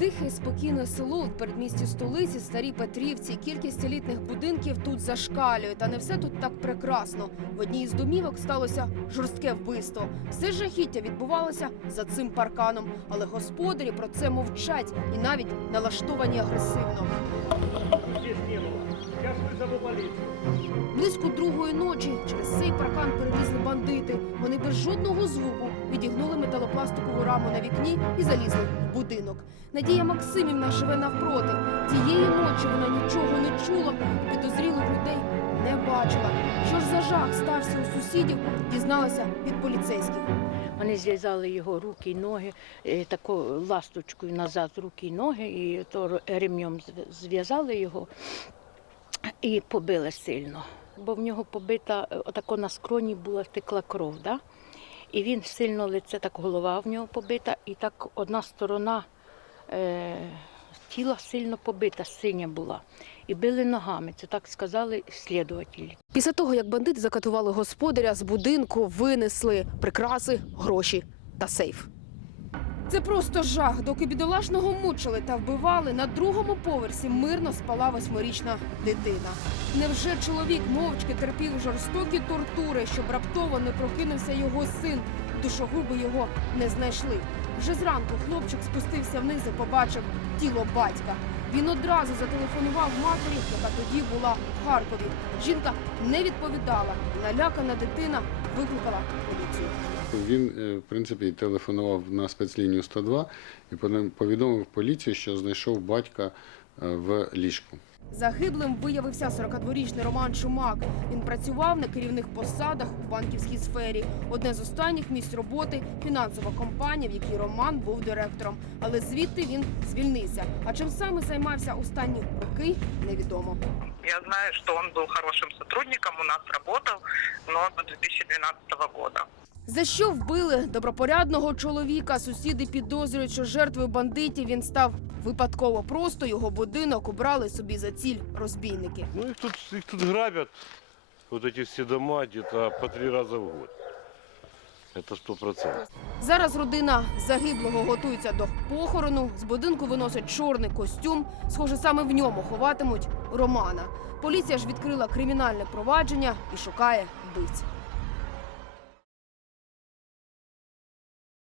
Тихе, спокійне село у передмісті столиці, старі Петрівці. Кількість елітних будинків тут зашкалює. Та не все тут так прекрасно. В одній із домівок сталося жорстке вбивство. Все жахіття відбувалося за цим парканом. Але господарі про це мовчать і навіть налаштовані агресивно. Здесь не было. Близько другої ночі через цей паркан перелізли бандити. Вони без жодного звуку відігнули металопластикову раму на вікні і залізли в будинок. Надія Максимівна живе навпроти. Тієї ночі вона нічого не чула, і підозрілих людей не бачила. Що ж за жах стався у сусідів, дізналася від поліцейських. Вони зв'язали його руки й ноги, е, такою ласточкою назад руки й ноги, і то ремнем зв'язали його і побили сильно. Бо в нього побита, е, отако на скроні була текла кров, да? і він сильно лице, так голова в нього побита, і так одна сторона е, тіла сильно побита, синя була. І били ногами, це так сказали слідувателі. Після того, як бандити закатували господаря, з будинку винесли прикраси, гроші та сейф. Це просто жах. Доки бідолашного мучили та вбивали, на другому поверсі мирно спала восьмирічна дитина. Невже чоловік мовчки терпів жорстокі тортури, щоб раптово не прокинувся його син? Душогуби його не знайшли. Вже зранку хлопчик спустився вниз і побачив тіло батька. Він одразу зателефонував матері, яка тоді була в Харкові. Жінка не відповідала. Налякана дитина викликала поліцію. Він, е, в принципі, телефонував на спецлінію 102 і повідомив поліцію, що знайшов батька в ліжку. Загиблим виявився 42-річний Роман Шумак. Він працював на керівних посадах у банківській сфері. Одне з останніх місць роботи фінансова компанія, в якій Роман був директором. Але звідти він звільнився. А чим саме займався останні роки, невідомо. Я знаю, что он был хорошим сотрудником, у нас работал, но до 2012 года. За що вбили добропорядного чоловіка? Сусіди підозрюють, що жертвою бандитів він став випадково. Просто його будинок обрали собі за ціль розбійники. Ну их тут, их тут грабят, вот эти все дома где-то по три раза в год. Сто процентов. Зараз родина загиблого готується до похорону. З будинку виносять чорний костюм. Схоже, саме в ньому ховатимуть Романа. Поліція ж відкрила кримінальне провадження і шукає вбивць.